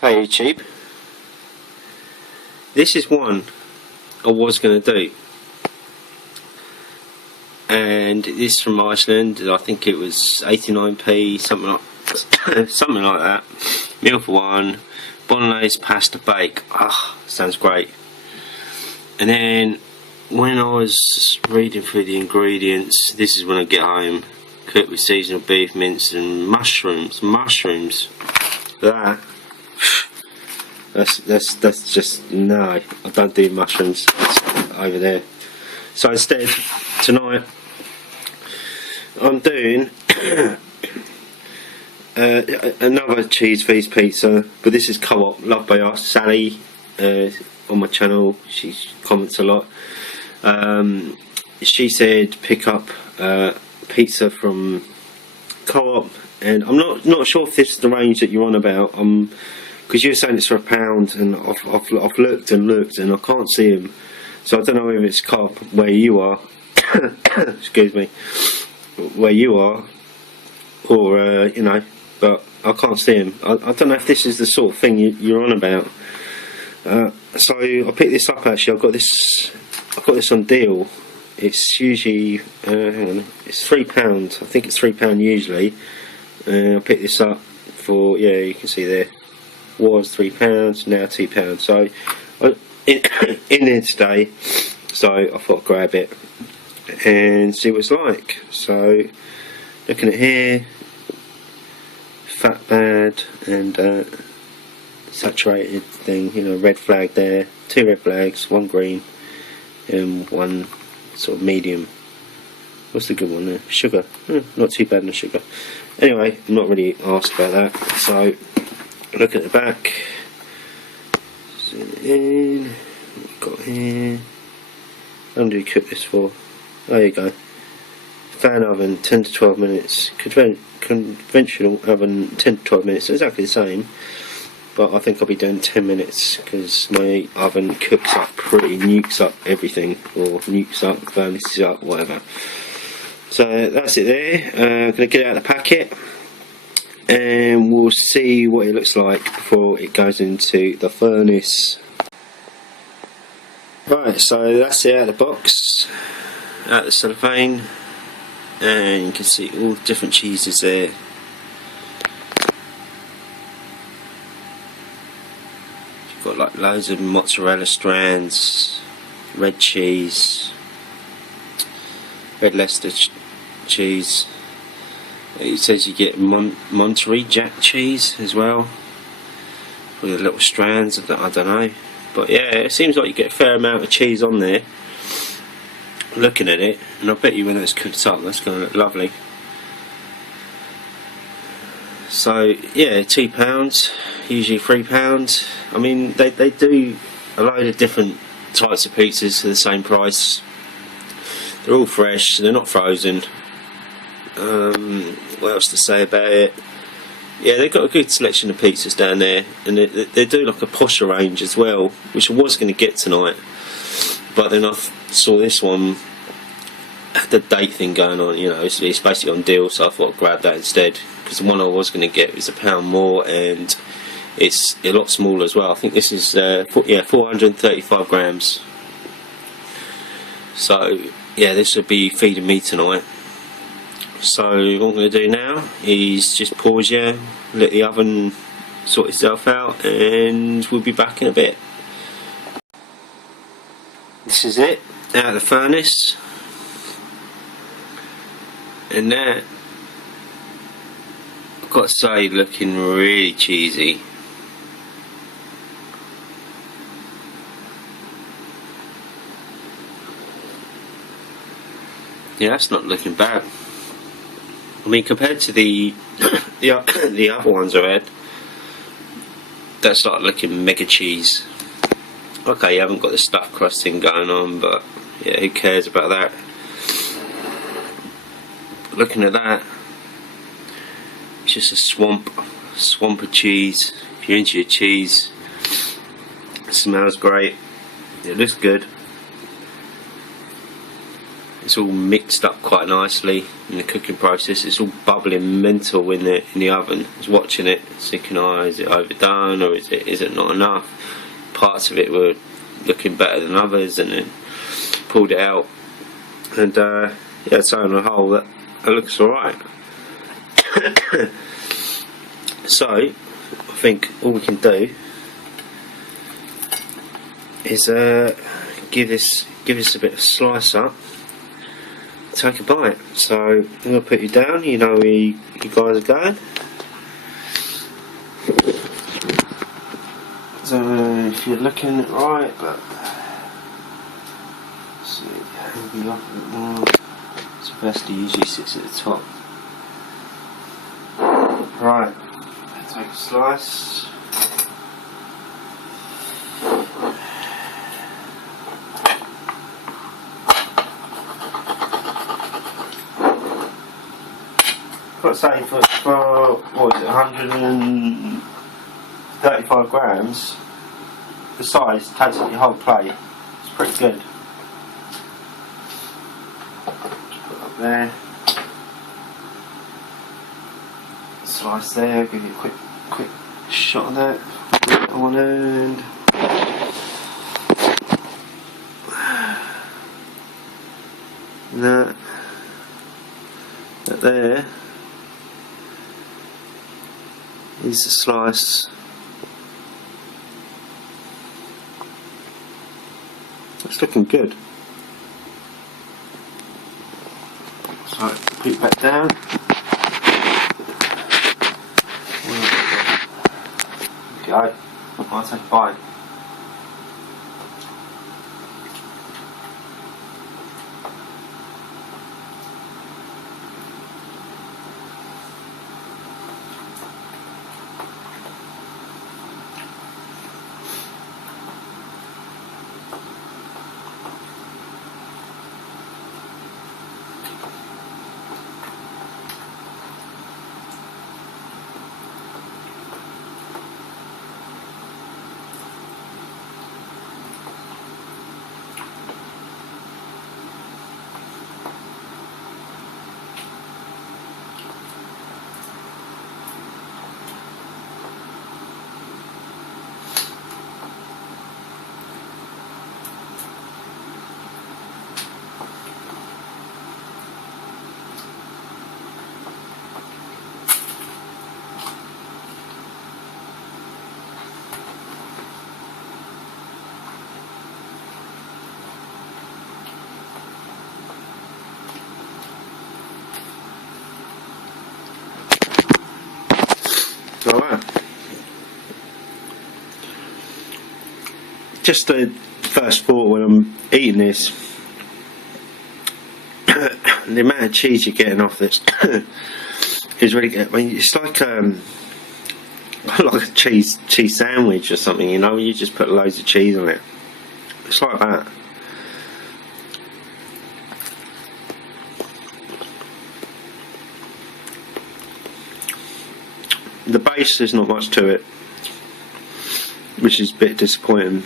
Hey YouTube, this is one I was going to do, and this is from Iceland. I think it was 89p, something like that. Meal for one, bolognese pasta bake. Sounds great. And then when I was reading through the ingredients, this is when I get home. Cooked with seasonal beef mince and mushrooms. That's just no. I don't do mushrooms. It's over there. So instead, tonight I'm doing another cheese feast pizza, but this is co-op, loved by us. Sally on my channel, she comments a lot. She said pick up pizza from co-op, and I'm not sure if this is the range that you're on about. Because you're saying it's for £1, and I've looked and I can't see them, so I don't know if it's co-op where you are. Excuse me, where you are, or you know, but I can't see them. I don't know if this is the sort of thing you're on about. So I picked this up actually. I got this on deal. It's usually hang on, it's £3. I think it's £3 usually. I picked this up for, yeah, you can see there, was £3, now £2. So in there today, so I thought I'd grab it and see what it's like. So looking at here, fat bad and saturated thing, you know, red flag there, 2 red flags, 1 green and 1 sort of medium. What's the good one there? Sugar. Not too bad in the sugar. Anyway, I'm not really asked about that. So look at the back. Zoom in. What we've got here. How long do we cook this for? There you go. Fan oven 10 to 12 minutes. Conventional oven 10 to 12 minutes. So exactly the same. But I think I'll be doing 10 minutes because my oven cooks up nukes up everything, or nukes up, furnaces up, whatever. So that's it there. I'm going to get it out of the packet and we'll see what it looks like before it goes into the furnace. Right, so that's it out of the box, out of the cellophane, and you can see all the different cheeses there. Got like loads of mozzarella strands, red cheese, red Leicester cheese. It says you get Monterey Jack cheese as well, with the little strands. I don't know, but yeah, it seems like you get a fair amount of cheese on there. Looking at it, and I bet you when it's cooked up, that's going to look lovely. So yeah, £2, usually £3. I mean, they do a load of different types of pizzas for the same price. They're all fresh, they're not frozen. What else to say about it? Yeah, they've got a good selection of pizzas down there, and they do like a posher range as well, which I was going to get tonight, but then I saw this one, the date thing going on, you know, it's basically on deal, so I thought I'd grab that instead, because the one I was going to get was £1 more, and it's a lot smaller as well. I think this is 435 grams. So yeah, this would be feeding me tonight. So what I'm going to do now is just pause here, let the oven sort itself out, and we'll be back in a bit. This is it, out of the furnace, and that, I've got to say, looking really cheesy. Yeah, that's not looking bad. I mean, compared to the other ones I've had, that's like looking mega cheese. Okay, you haven't got the stuffed crust thing going on, but yeah, who cares about that? But looking at that, it's just a swamp of cheese. If you're into your cheese, it smells great. It looks good. it's all mixed up quite nicely in the cooking process. It's all bubbling mental in the oven. I was watching it, thinking, oh, is it overdone or is it not enough? Parts of it were looking better than others, and then pulled it out, and yeah, so on the whole that looks alright. So I think all we can do is give this a bit of slice up, take a bite. So I'm going to put you down, you know where you guys are going. So if you're looking right, but let's see, maybe up a bit more. Sylvester usually sits at the top. Right, take a slice. Got to say for what is it, 135 grams, the size takes up your whole plate. It's pretty good. Just put it up there. Slice there, give you a quick shot of that. Put it on one end. And that there is the slice. It's looking good. So put it back down. Okay, I'll take a bite. Alright. Just the first thought when I'm eating this, the amount of cheese you're getting off this is really good. I mean, it's like a cheese sandwich or something, you know, you just put loads of cheese on it. It's like that. The base, there's not much to it, which is a bit disappointing,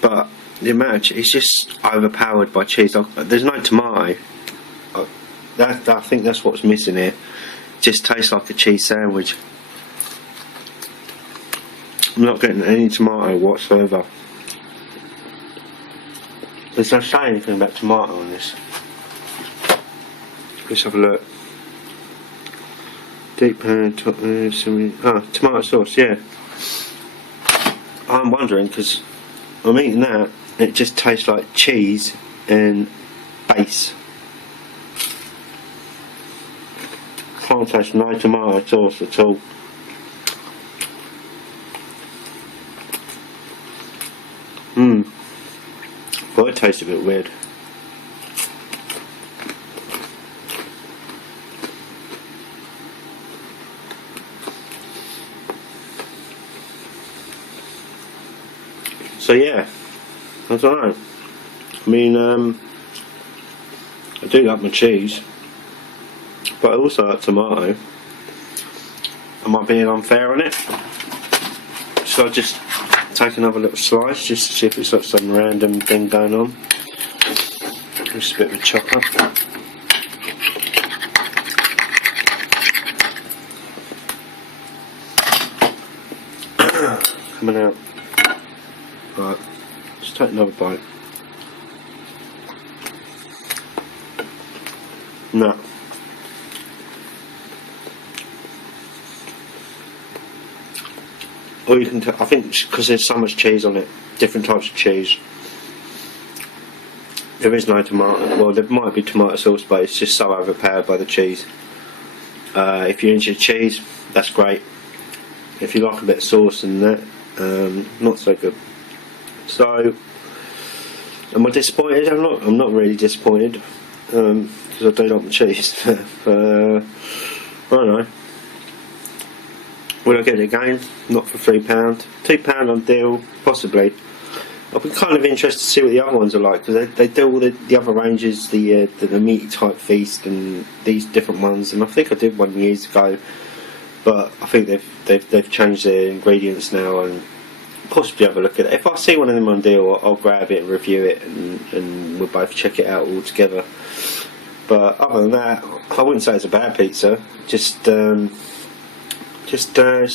but the amount it's just overpowered by cheese. There's no tomato. I think that's what's missing here. It just tastes like a cheese sandwich. I'm not getting any tomato whatsoever. There's no saying anything about tomato on this. Let's have a look. Deep pan, tomato sauce, yeah. I'm wondering, because I'm eating that, it just tastes like cheese and base. Can't taste no tomato sauce at all. Well, it tastes a bit weird. So yeah, I don't know. I mean, I do like my cheese, but I also like tomato. Am I being unfair on it? So I just take another little slice just to see if it's got some random thing going on. Just a bit of a chop up. Coming out. Right, just take another bite. No. Or you can, I think, because there's so much cheese on it, different types of cheese. There is no tomato. Well, there might be tomato sauce, but it's just so overpowered by the cheese. If you're into cheese, that's great. If you like a bit of sauce and that, not so good. So, am I disappointed? I'm not really disappointed because I do like the cheese. I don't know. Will I get it again? Not for £3. £2 on deal, possibly. I'll be kind of interested to see what the other ones are like, because they do all the other ranges, the meaty type feast and these different ones. And I think I did one years ago, but I think they've changed their ingredients now, and possibly have a look at it. If I see one of them on deal, I'll grab it and review it, and we'll both check it out all together. But other than that, I wouldn't say it's a bad pizza. It's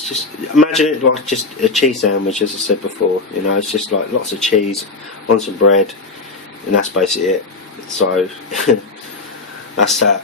just imagine it like just a cheese sandwich, as I said before. You know, it's just like lots of cheese on some bread, and that's basically it. So that's that.